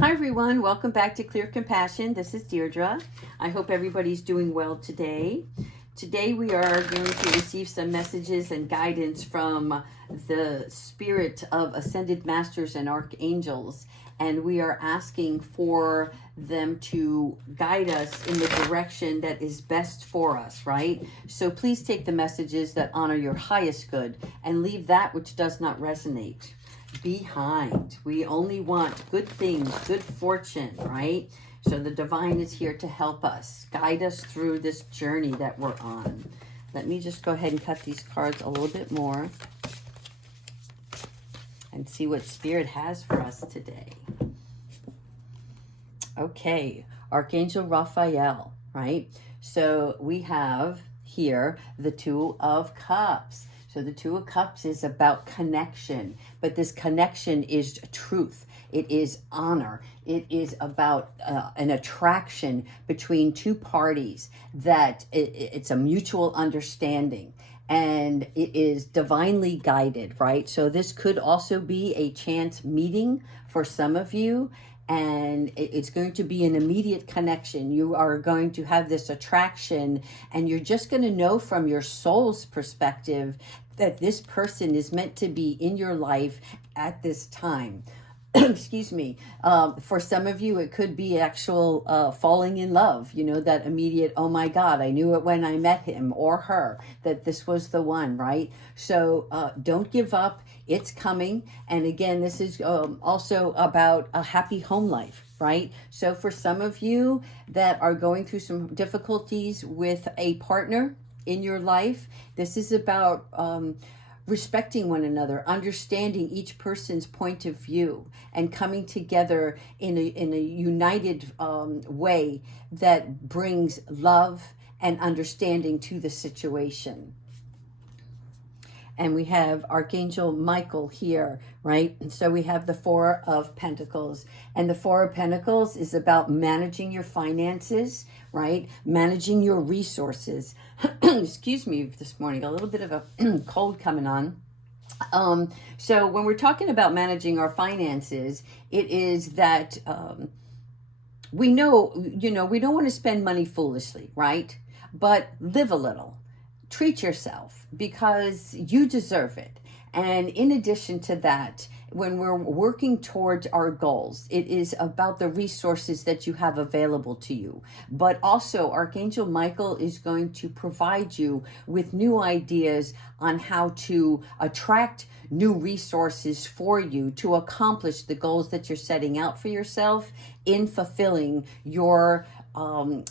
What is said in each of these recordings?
Hi everyone, welcome back to Clear Compassion. This is Deirdre. I hope everybody's doing well today. Today we are going to receive some messages and guidance from the spirit of ascended masters and archangels, and we are asking for them to guide us in the direction that is best for us, right? So please take the messages that honor your highest good and leave that which does not resonate behind. We only want good things, good fortune, right? So the divine is here to help us, guide us through this journey that we're on. Let me just go ahead and cut these cards a little bit more and see what Spirit has for us today. Okay, Archangel Raphael, right? So we have here the Two of Cups. So the Two of Cups is about connection, but this connection is truth. It is honor. It is about an attraction between two parties that it's a mutual understanding, and it is divinely guided, right? So this could also be a chance meeting for some of you, and it's going to be an immediate connection. You are going to have this attraction, and you're just going to know from your soul's perspective that this person is meant to be in your life at this time. Excuse me. For some of you, it could be actual falling in love, you know, that immediate, oh my God, I knew it when I met him or her, that this was the one, right? So don't give up. It's coming. And again, this is also about a happy home life, right? So for some of you that are going through some difficulties with a partner in your life, this is about respecting one another, understanding each person's point of view, and coming together in a united way that brings love and understanding to the situation. And we have Archangel Michael here, right? So we have the Four of Pentacles. And the Four of Pentacles is about managing your finances, right? Managing your resources. Excuse me this morning, a little bit of a cold coming on. So when we're talking about managing our finances, it is that we know, you know, we don't want to spend money foolishly, right? But live a little. Treat yourself because you deserve it. And in addition to that, when we're working towards our goals, it is about the resources that you have available to you. But also, Archangel Michael is going to provide you with new ideas on how to attract new resources for you to accomplish the goals that you're setting out for yourself in fulfilling your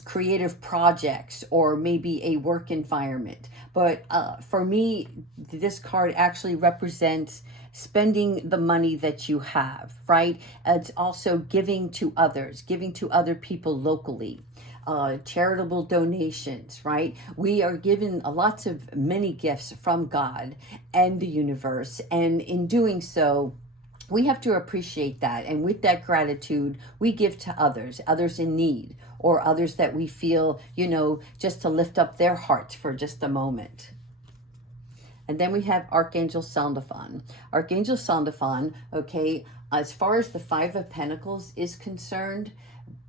creative projects or maybe a work environment. But for me, this card actually represents spending the money that you have, right? It's also giving to others, giving to other people locally. Charitable donations, right? We are given lots of many gifts from God and the universe, and in doing so, we have to appreciate that. And with that gratitude, we give to others in need, or others that we feel, you know, just to lift up their hearts for just a moment. And then we have Archangel Sandalphon. Archangel Sandalphon, okay, as far as the Five of Pentacles is concerned,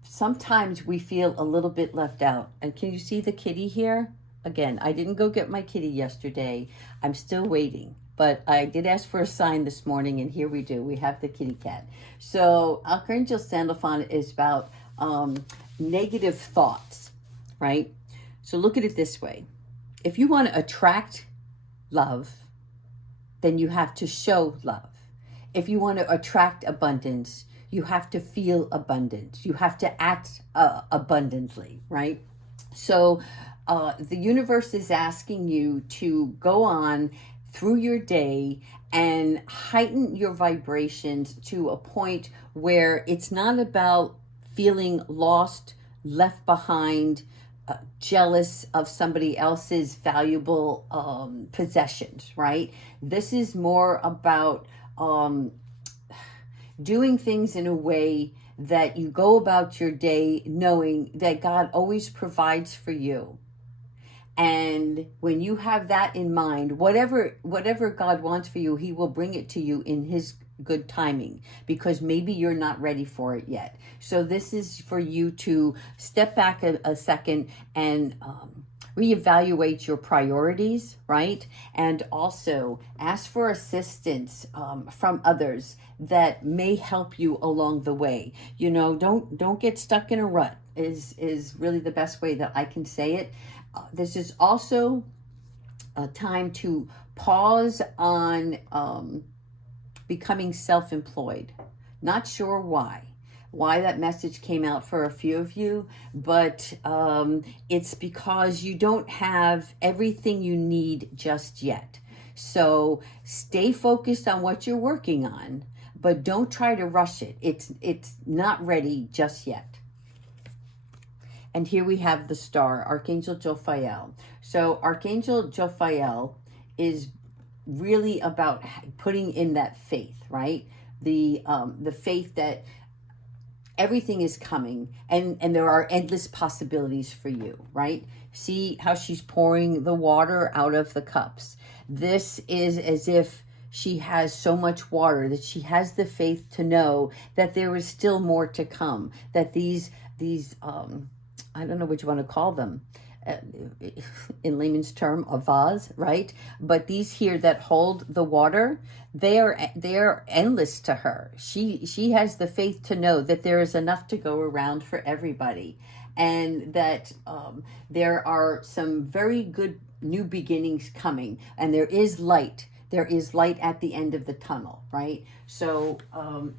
sometimes we feel a little bit left out. And can you see the kitty here? Again, I didn't go get my kitty yesterday. I'm still waiting. But I did ask for a sign this morning, and here we do. We have the kitty cat. So Archangel Sandalphon is about negative thoughts, right? So look at it this way. If you want to attract love, then you have to show love. If you want to attract abundance, you have to feel abundance. You have to act abundantly, right? So the universe is asking you to go on through your day and heighten your vibrations to a point where it's not about feeling lost, left behind, jealous of somebody else's valuable possessions, right? This is more about doing things in a way that you go about your day knowing that God always provides for you. And when you have that in mind, whatever God wants for you, he will bring it to you in his good timing, because maybe you're not ready for it yet. So this is for you to step back a second and reevaluate your priorities, right? And also ask for assistance from others that may help you along the way. You know, don't get stuck in a rut is really the best way that I can say it. This is also a time to pause on becoming self-employed. Not sure why that message came out for a few of you, but it's because you don't have everything you need just yet. So stay focused on what you're working on, but don't try to rush it. It's not ready just yet. And here we have the star, Archangel Joe Fayel. So Archangel Joe Fayel is really about putting in that faith, right? The faith that everything is coming, and there are endless possibilities for you, right? See how she's pouring the water out of the cups. This is as if she has so much water that she has the faith to know that there is still more to come, that these I don't know what you want to call them, in layman's term, a vase, right? But these here that hold the water, they are endless to her. She has the faith to know that there is enough to go around for everybody, and that there are some very good new beginnings coming, and there is light. There is light at the end of the tunnel, right? So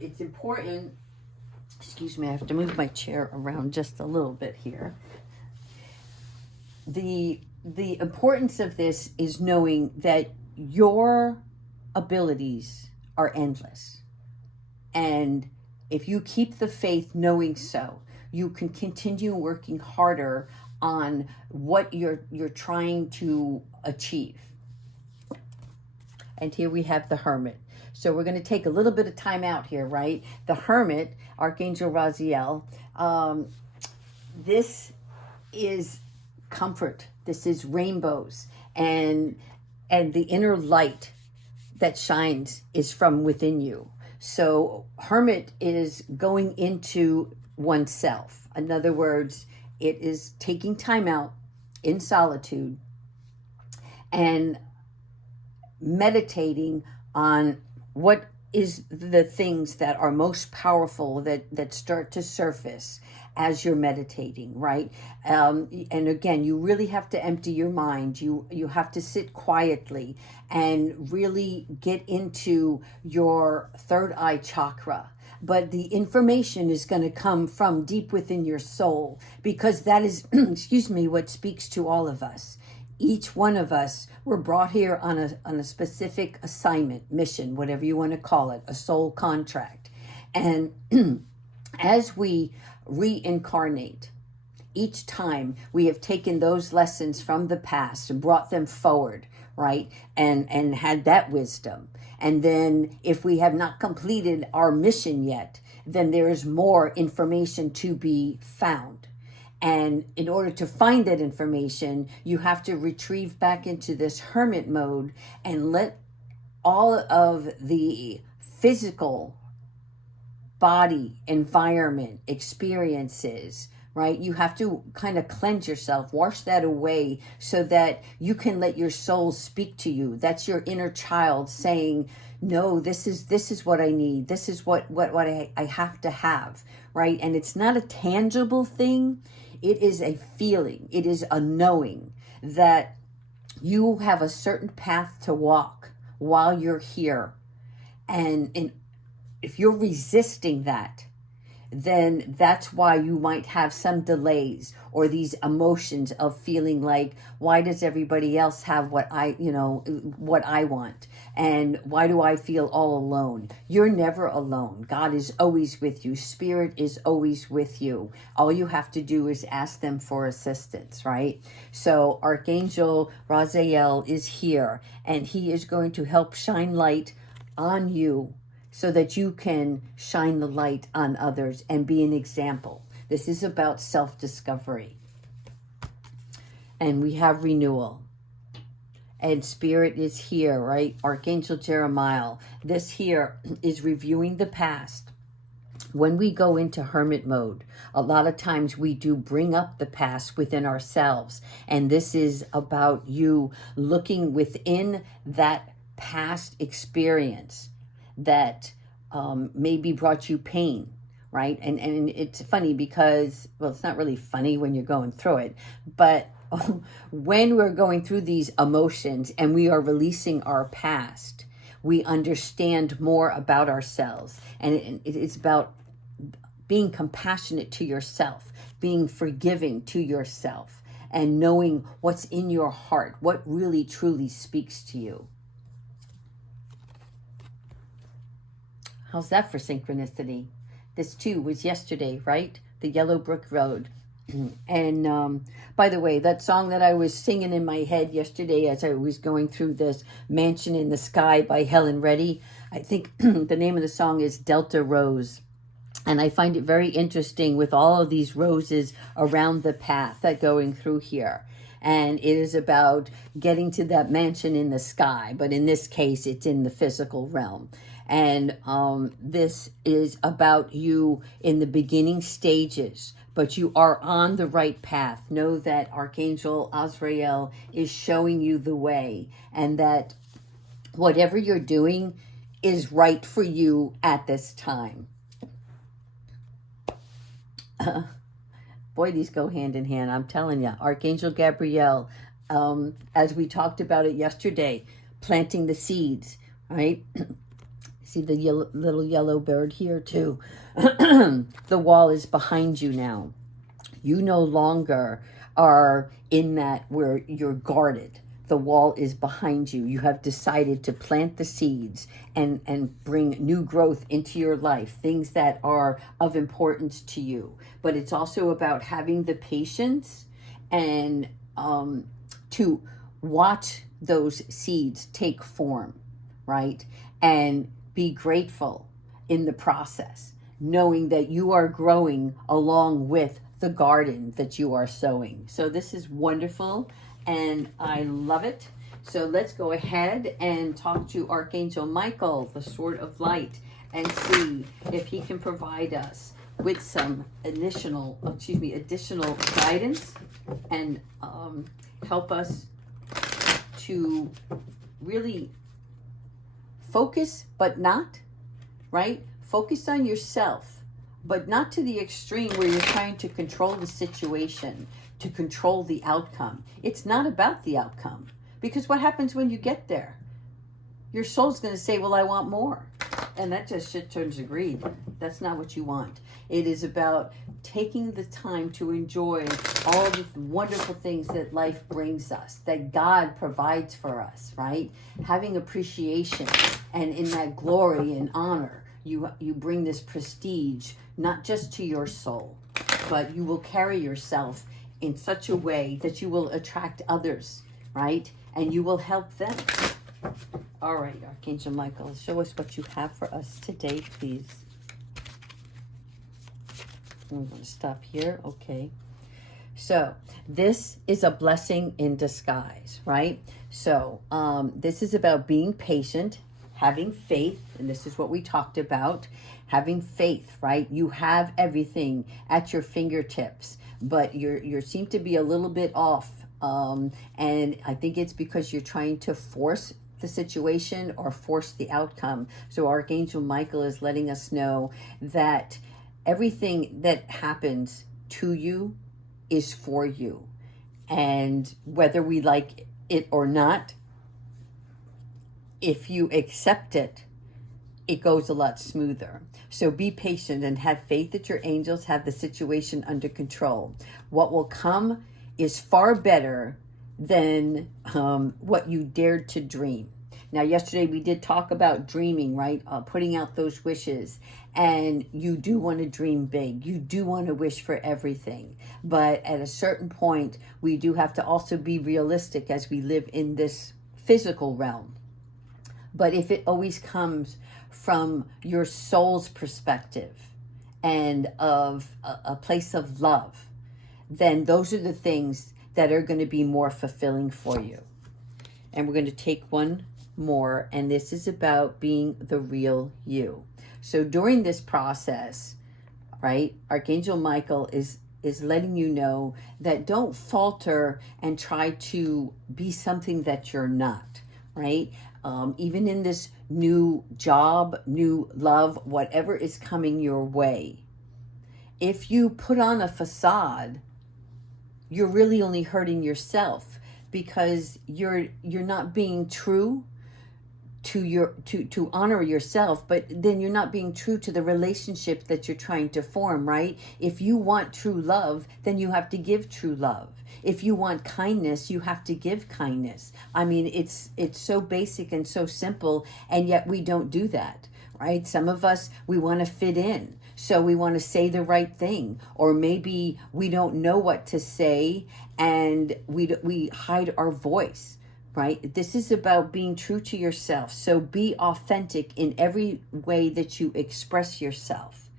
it's important. Excuse me, I have to move my chair around just a little bit here. The importance of this is knowing that your abilities are endless. And if you keep the faith knowing so, you can continue working harder on what you're trying to achieve. And here we have the Hermit. So we're going to take a little bit of time out here, right? The Hermit, Archangel Raphael, this is comfort. This is rainbows, and the inner light that shines is from within you. So Hermit is going into oneself. In other words, it is taking time out in solitude and meditating on what is the things that are most powerful that start to surface as you're meditating, right? And again, you really have to empty your mind. You have to sit quietly and really get into your third eye chakra. But the information is going to come from deep within your soul, because that is, excuse me, what speaks to all of us. Each one of us were brought here on a specific assignment, mission, whatever you want to call it, a soul contract. And as we reincarnate, each time we have taken those lessons from the past and brought them forward, right? And had that wisdom. And then if we have not completed our mission yet, then there is more information to be found. And in order to find that information, you have to retrieve back into this hermit mode and let all of the physical body, environment, experiences, right? You have to kind of cleanse yourself, wash that away so that you can let your soul speak to you. That's your inner child saying, no, this is what I need. This is what I have to have, right? And it's not a tangible thing. It is a feeling. It is a knowing that you have a certain path to walk while you're here. And if you're resisting that, then that's why you might have some delays or these emotions of feeling like, why does everybody else have what I want? And why do I feel all alone? You're never alone. God is always with you. Spirit is always with you. All you have to do is ask them for assistance, right? So Archangel Raphael is here, and he is going to help shine light on you so that you can shine the light on others and be an example. This is about self-discovery. And we have renewal. and Spirit is here, right? Archangel Jeremiah. This here is reviewing the past. When we go into hermit mode, a lot of times we do bring up the past within ourselves. And this is about you looking within that past experience that maybe brought you pain, right? And it's funny because, well, it's not really funny when you're going through it, but when we're going through these emotions and we are releasing our past, we understand more about ourselves. And it's about being compassionate to yourself, being forgiving to yourself, and knowing what's in your heart, what really truly speaks to you. How's that for synchronicity? This too was yesterday, right? The Yellow Brick Road. And by the way, that song that I was singing in my head yesterday as I was going through this Mansion in the Sky by Helen Reddy, I think the name of the song is Delta Rose. And I find it very interesting with all of these roses around the path that going through here. And it is about getting to that mansion in the sky. But in this case, it's in the physical realm. And this is about you in the beginning stages. But you are on the right path. Know that Archangel Azrael is showing you the way. And that whatever you're doing is right for you at this time. Boy, these go hand in hand. I'm telling you, Archangel Gabriel, as we talked about it yesterday, planting the seeds, right? See the little yellow bird here too. The wall is behind you now. You no longer are in that where you're guarded. The wall is behind you. You have decided to plant the seeds and bring new growth into your life, things that are of importance to you. But it's also about having the patience and to watch those seeds take form, right? And be grateful in the process, knowing that you are growing along with the garden that you are sowing. So this is wonderful. And I love it. So let's go ahead and talk to Archangel Michael, the Sword of Light, and see if he can provide us with some additional guidance and help us to really focus, but not, right? Focus on yourself, but not to the extreme where you're trying to control the situation, to control the outcome. It's not about the outcome, because what happens when you get there? Your soul's going to say, well, I want more. And that just shit turns to greed. That's not what you want. It is about taking the time to enjoy all the wonderful things that life brings us, that God provides for us, right? Having appreciation, and in that glory and honor, you bring this prestige, not just to your soul, but you will carry yourself in such a way that you will attract others, right? And you will help them. All right, Archangel Michael, show us what you have for us today, please. I'm going to stop here. Okay. So this is a blessing in disguise, right? So this is about being patient, having faith, and this is what we talked about, having faith, right? You have everything at your fingertips, but you seem to be a little bit off. And I think it's because you're trying to force the situation or force the outcome. So Archangel Michael is letting us know that everything that happens to you is for you. And whether we like it or not, if you accept it, it goes a lot smoother. So be patient and have faith that your angels have the situation under control. What will come is far better than what you dared to dream. Now, yesterday we did talk about dreaming, right? Putting out those wishes. And you do want to dream big. You do want to wish for everything. But at a certain point, we do have to also be realistic as we live in this physical realm. But if it always comes from your soul's perspective and of a place of love, then those are the things that are going to be more fulfilling for you. And we're going to take one more, and this is about being the real you. So during this process, right, Archangel Michael is letting you know that don't falter and try to be something that you're not, right? Even in this new job, new love, whatever is coming your way, if you put on a facade, you're really only hurting yourself, because you're not being true to honor yourself, but then you're not being true to the relationship that you're trying to form, right? If you want true love, then you have to give true love. If you want kindness, you have to give kindness. I mean, it's so basic and so simple, and yet we don't do that, right? Some of us, we want to fit in. So we want to say the right thing, or maybe we don't know what to say and we hide our voice, right? This is about being true to yourself. So be authentic in every way that you express yourself.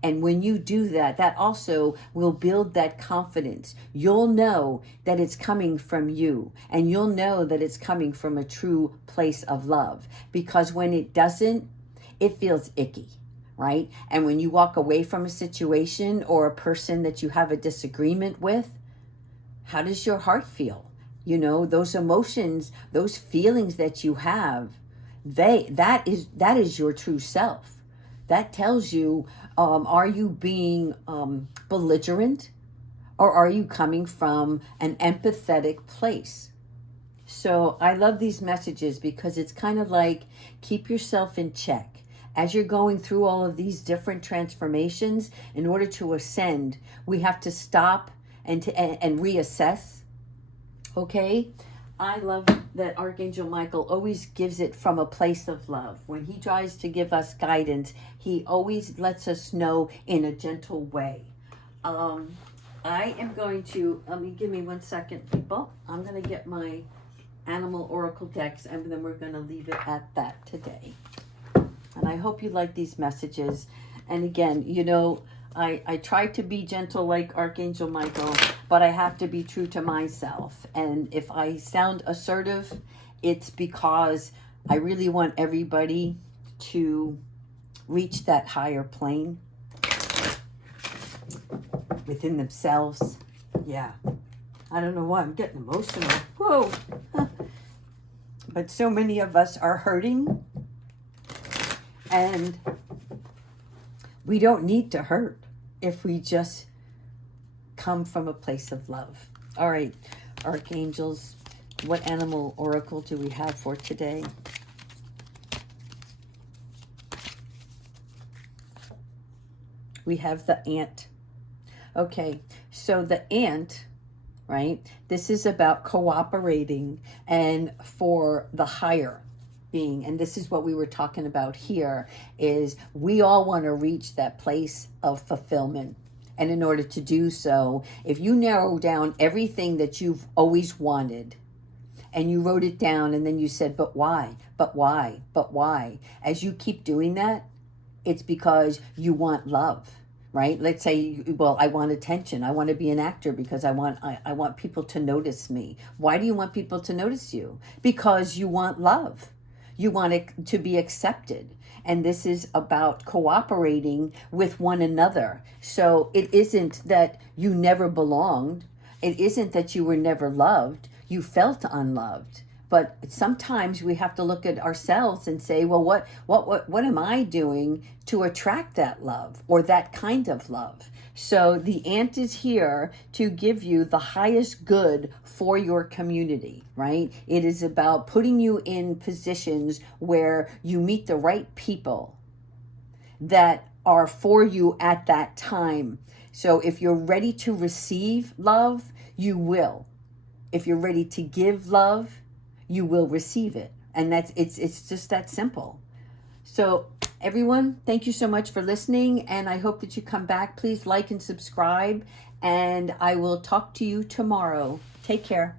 And when you do that, that also will build that confidence. You'll know that it's coming from you, and you'll know that it's coming from a true place of love, because when it doesn't, it feels icky. Right? And when you walk away from a situation or a person that you have a disagreement with, how does your heart feel? You know, those emotions, those feelings that you have, that is your true self. That tells you, are you being belligerent, or are you coming from an empathetic place? So I love these messages, because it's kind of like, keep yourself in check. As you're going through all of these different transformations, in order to ascend, we have to stop and reassess. Okay? I love that Archangel Michael always gives it from a place of love. When he tries to give us guidance, he always lets us know in a gentle way. I am going to, give me 1 second, people. I'm going to get my animal oracle decks, and then we're going to leave it at that today. And I hope you like these messages. And again, you know, I try to be gentle like Archangel Michael, but I have to be true to myself. And if I sound assertive, it's because I really want everybody to reach that higher plane within themselves. Yeah. I don't know why I'm getting emotional. Whoa. But so many of us are hurting. And we don't need to hurt if we just come from a place of love. All right, archangels, what animal oracle do we have for today? We have the ant. Okay, so the ant, right? This is about cooperating and for the higher being. And this is what we were talking about here, is we all want to reach that place of fulfillment. And in order to do so, if you narrow down everything that you've always wanted, and you wrote it down, and then you said, but why, but why, but why? As you keep doing that, it's because you want love, right? Let's say, well, I want attention. I want to be an actor because I want people to notice me. Why do you want people to notice you? Because you want love. You want it to be accepted. And this is about cooperating with one another. So it isn't that you never belonged. It isn't that you were never loved. You felt unloved. But sometimes we have to look at ourselves and say, well, what am I doing to attract that love or that kind of love? So the ant is here to give you the highest good for your community, right? It is about putting you in positions where you meet the right people that are for you at that time. So if you're ready to receive love, you will. If you're ready to give love, you will receive it. And it's just that simple. So everyone, thank you so much for listening, and I hope that you come back. Please like and subscribe, and I will talk to you tomorrow. Take care.